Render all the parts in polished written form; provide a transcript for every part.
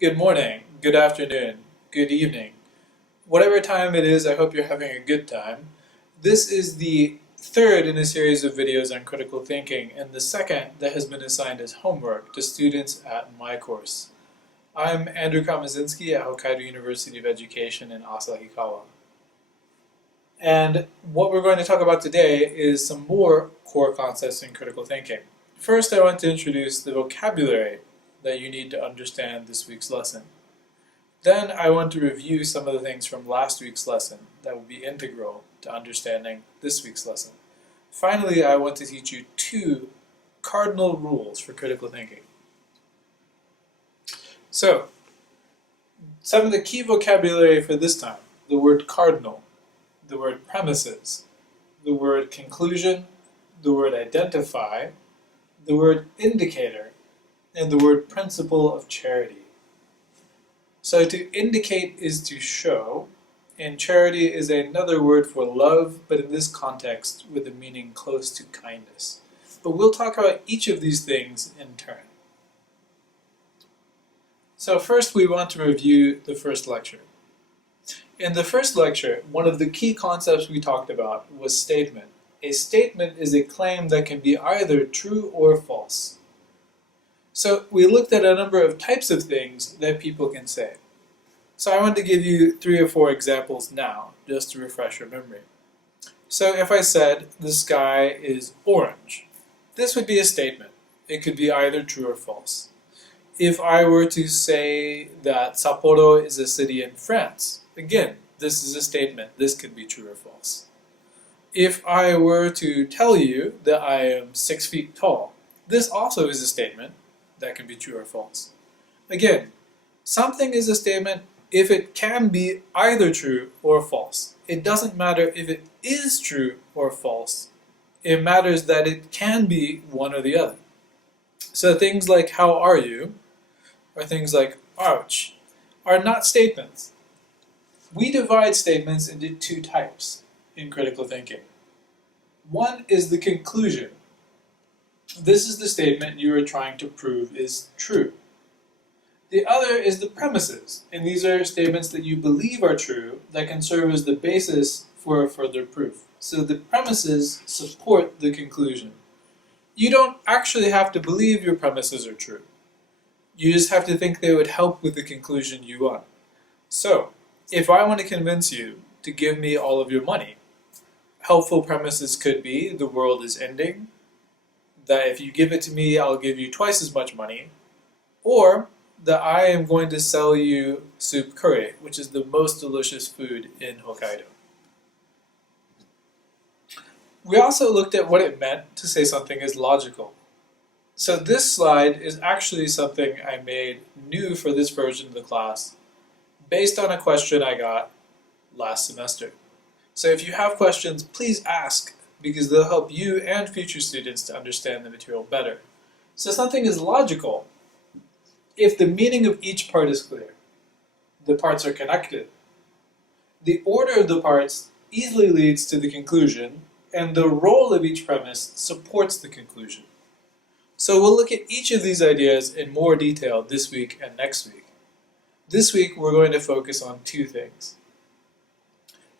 Good morning, good afternoon, good evening. Whatever time it is, I hope you're having a good time. This is the third in a series of videos on critical thinking, and the second that has been assigned as homework to students at my course. I'm Andrew Kamazinski at Hokkaido University of Education in Asahikawa. And what we're going to talk about today is some more core concepts in critical thinking. First, I want to introduce the vocabulary that you need to understand this week's lesson. Then I want to review some of the things from last week's lesson that will be integral to understanding this week's lesson. Finally, I want to teach you two cardinal rules for critical thinking. So, some of the key vocabulary for this time: the word cardinal, the word premises, the word conclusion, the word identify, the word indicator, and the word principle of charity. So to indicate is to show, and charity is another word for love, but in this context with a meaning close to kindness. But we'll talk about each of these things in turn. So first we want to review the first lecture. In the first lecture, one of the key concepts we talked about was statement. A statement is a claim that can be either true or false. So we looked at a number of types of things that people can say. So I want to give you 3 or 4 examples now, just to refresh your memory. So if I said the sky is orange, this would be a statement. It could be either true or false. If I were to say that Sapporo is a city in France, again, this is a statement. This could be true or false. If I were to tell you that I am 6 feet tall, this also is a statement. That can be true or false. Again, something is a statement if it can be either true or false. It doesn't matter if it is true or false. It matters that it can be one or the other. So things like "how are you?" or things like "ouch" are not statements. We divide statements into 2 types in critical thinking. One is the conclusion. This is the statement you are trying to prove is true. The other is the premises, and these are statements that you believe are true that can serve as the basis for further proof. So the premises support the conclusion. You don't actually have to believe your premises are true. You just have to think they would help with the conclusion you want. So, if I want to convince you to give me all of your money, helpful premises could be the world is ending, that if you give it to me, I'll give you twice as much money, or that I am going to sell you soup curry, which is the most delicious food in Hokkaido. We also looked at what it meant to say something is logical. So this slide is actually something I made new for this version of the class, based on a question I got last semester. So if you have questions, please ask, because they'll help you and future students to understand the material better. So something is logical if the meaning of each part is clear. The parts are connected. The order of the parts easily leads to the conclusion, and the role of each premise supports the conclusion. So we'll look at each of these ideas in more detail this week and next week. This week we're going to focus on 2 things.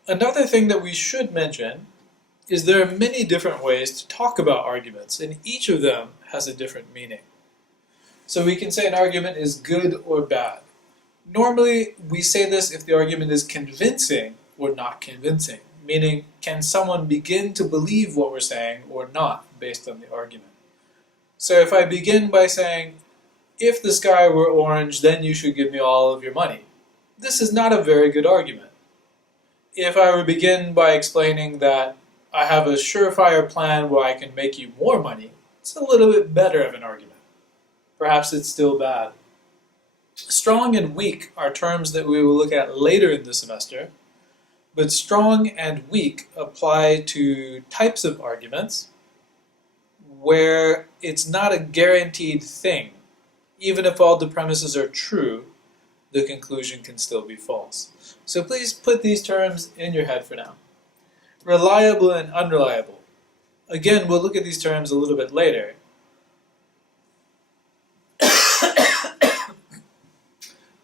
Another thing that we should mention is there are many different ways to talk about arguments, and each of them has a different meaning. So we can say an argument is good or bad. Normally, we say this if the argument is convincing or not convincing, meaning can someone begin to believe what we're saying or not based on the argument. So if I begin by saying, if the sky were orange, then you should give me all of your money, this is not a very good argument. If I were to begin by explaining that I have a surefire plan where I can make you more money, it's a little bit better of an argument. Perhaps it's still bad. Strong and weak are terms that we will look at later in the semester, but strong and weak apply to types of arguments where it's not a guaranteed thing. Even if all the premises are true, the conclusion can still be false. So please put these terms in your head for now. Reliable and unreliable. Again, we'll look at these terms a little bit later.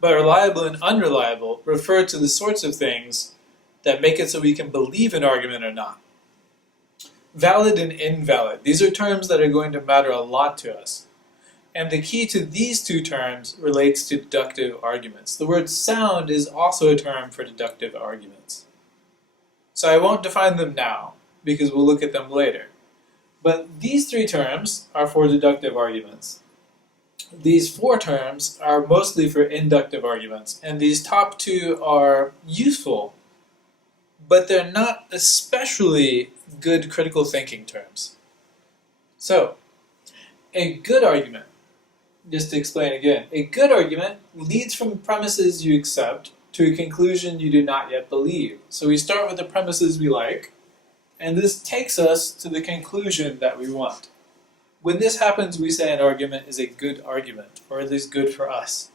But reliable and unreliable refer to the sorts of things that make it so we can believe an argument or not. Valid and invalid, these are terms that are going to matter a lot to us. And the key to these two terms relates to deductive arguments. The word sound is also a term for deductive arguments. So I won't define them now, because we'll look at them later. But these three terms are for deductive arguments. These four terms are mostly for inductive arguments, and these top two are useful, but they're not especially good critical thinking terms. So, a good argument, just to explain again, a good argument leads from premises you accept to a conclusion you do not yet believe. So we start with the premises we like, and this takes us to the conclusion that we want. When this happens, we say an argument is a good argument, or at least good for us.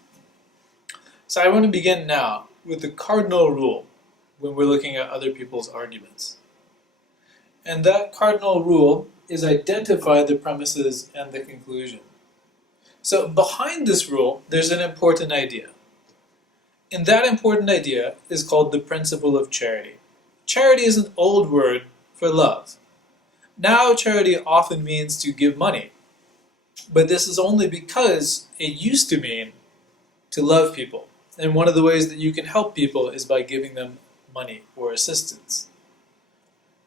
So I want to begin now with the cardinal rule when we're looking at other people's arguments. And that cardinal rule is identify the premises and the conclusion. So behind this rule, there's an important idea. And that important idea is called the principle of charity. Charity is an old word for love. Now charity often means to give money, but this is only because it used to mean to love people. And one of the ways that you can help people is by giving them money or assistance.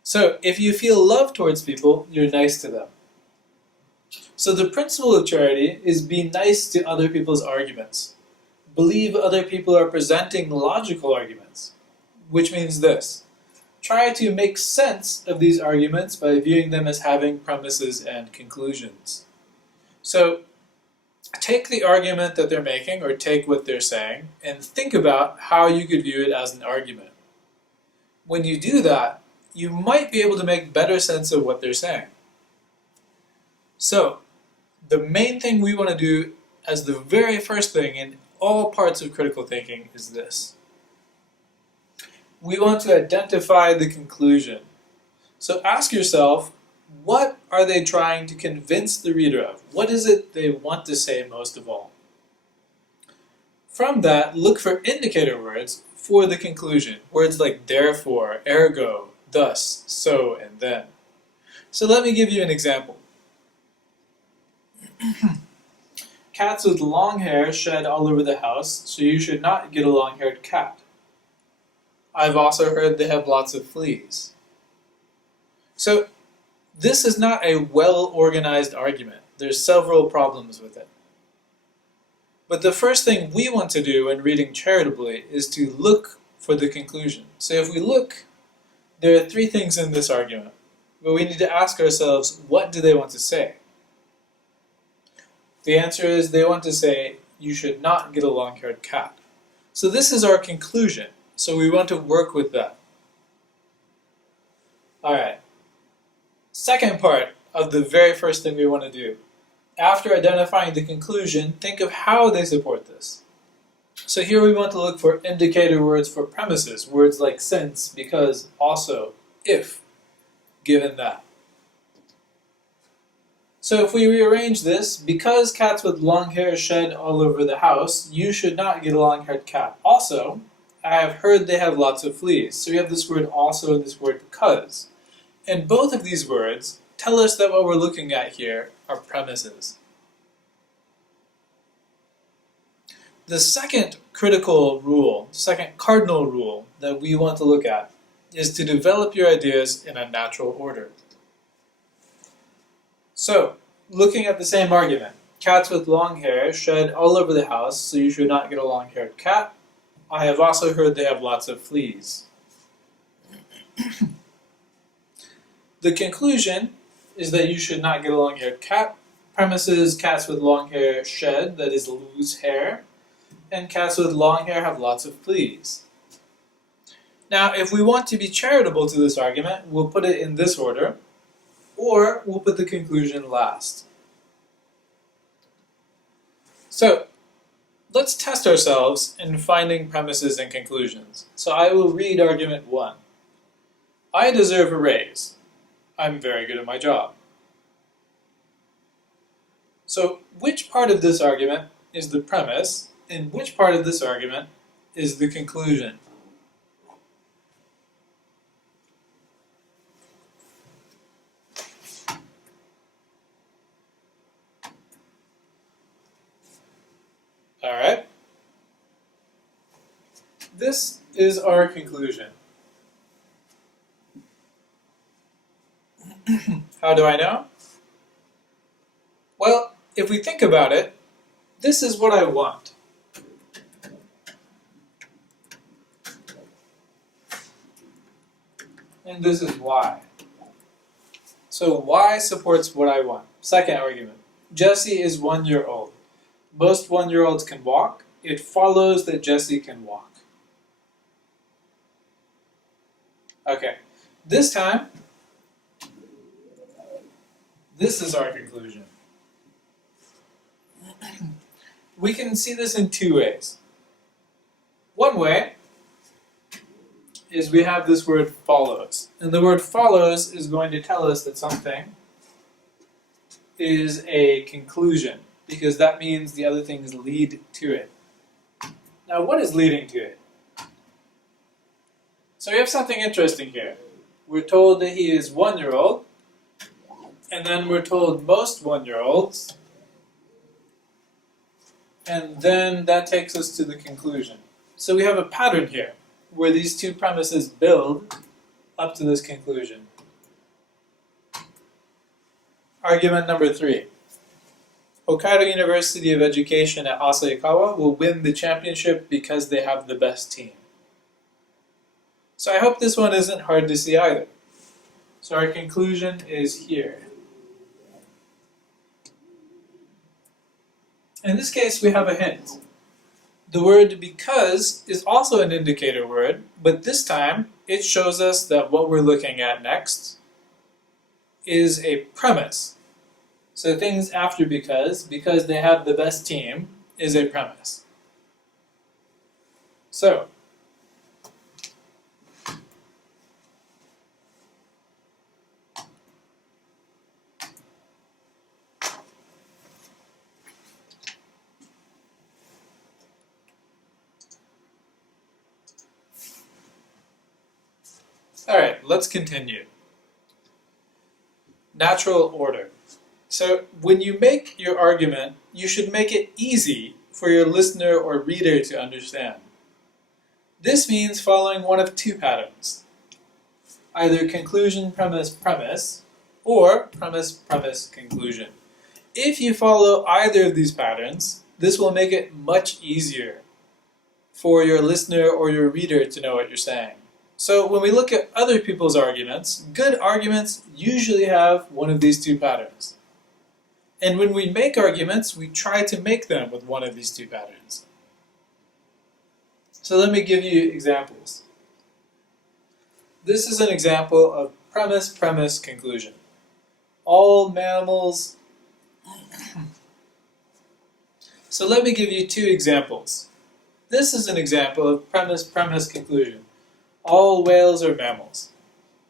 So if you feel love towards people, you're nice to them. So the principle of charity is be nice to other people's arguments. Believe other people are presenting logical arguments, which means this. Try to make sense of these arguments by viewing them as having premises and conclusions. So take the argument that they're making, or take what they're saying, and think about how you could view it as an argument. When you do that, you might be able to make better sense of what they're saying. So, the main thing we want to do as the very first thing in all parts of critical thinking is this. We want to identify the conclusion. So ask yourself, what are they trying to convince the reader of? What is it they want to say most of all? From that, look for indicator words for the conclusion. Words like therefore, ergo, thus, so, and then. So let me give you an example. Cats with long hair shed all over the house, so you should not get a long-haired cat. I've also heard they have lots of fleas. So this is not a well-organized argument. There's several problems with it. But the first thing we want to do when reading charitably is to look for the conclusion. So if we look, there are three things in this argument, but we need to ask ourselves, what do they want to say? The answer is they want to say, you should not get a long-haired cat. So this is our conclusion, so we want to work with that. Alright, second part of the very first thing we want to do. After identifying the conclusion, think of how they support this. So here we want to look for indicator words for premises, words like since, because, also, if, given that. So if we rearrange this, because cats with long hair shed all over the house, you should not get a long-haired cat. Also, I have heard they have lots of fleas. So we have this word also and this word because. And both of these words tell us that what we're looking at here are premises. The second critical rule, second cardinal rule that we want to look at is to develop your ideas in a natural order. So, looking at the same argument, cats with long hair shed all over the house, so you should not get a long-haired cat. I have also heard they have lots of fleas. The conclusion is that you should not get a long-haired cat. Premises, cats with long hair shed, that is lose hair, and cats with long hair have lots of fleas. Now, if we want to be charitable to this argument, we'll put it in this order, or we'll put the conclusion last. So, let's test ourselves in finding premises and conclusions. So I will read argument 1. I deserve a raise. I'm very good at my job. So which part of this argument is the premise And which part of this argument is the conclusion? Alright. This is our conclusion. How do I know? Well, if we think about it, this is what I want. And this is why. So why supports what I want. Second argument. Jesse is 1 year old. Most 1-year-olds can walk. It follows that Jesse can walk. Okay. This time, this is our conclusion. We can see this in two ways. One way is we have this word follows. And the word follows is going to tell us that something is a conclusion, because that means the other things lead to it. Now, what is leading to it? So we have something interesting here. We're told that he is 1-year-old, and then we're told most 1-year-olds, and then that takes us to the conclusion. So we have a pattern here, where these two premises build up to this conclusion. Argument number 3. Hokkaido University of Education at Asahikawa will win the championship because they have the best team. So I hope this one isn't hard to see either. So our conclusion is here. In this case, we have a hint. The word because is also an indicator word, but this time it shows us that what we're looking at next is a premise. So things after because they have the best team, is a premise. So, alright, let's continue. Natural order. So when you make your argument, you should make it easy for your listener or reader to understand. This means following one of two patterns. Either conclusion, premise, premise, or premise, premise, conclusion. If you follow either of these patterns, this will make it much easier for your listener or your reader to know what you're saying. So when we look at other people's arguments, good arguments usually have one of these two patterns. And when we make arguments, we try to make them with one of these two patterns. So let me give you examples. This is an example of premise, premise, conclusion. All mammals... So let me give you two examples. This is an example of premise, premise, conclusion. All whales are mammals.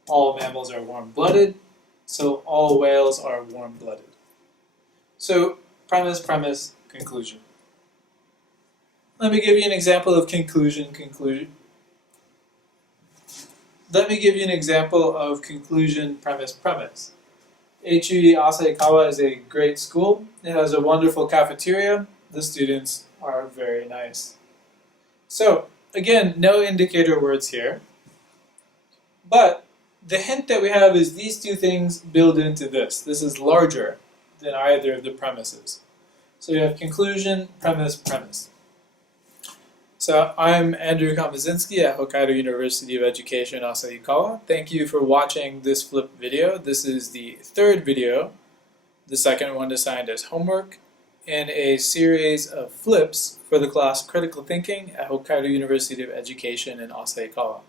All mammals are warm-blooded, so all whales are warm-blooded. So, premise, premise, conclusion. Let me give you an example of conclusion, conclusion. Let me give you an example of conclusion, premise, premise. HUE Asahikawa is a great school. It has a wonderful cafeteria. The students are very nice. So, again, no indicator words here. But the hint that we have is these two things build into this. This is larger than either of the premises. So you have conclusion, premise, premise. So I'm Andrew Komasinski at Hokkaido University of Education, Asahikawa. Thank you for watching this flip video. This is the third video, the second one assigned as homework, in a series of flips for the class Critical Thinking at Hokkaido University of Education in Asahikawa.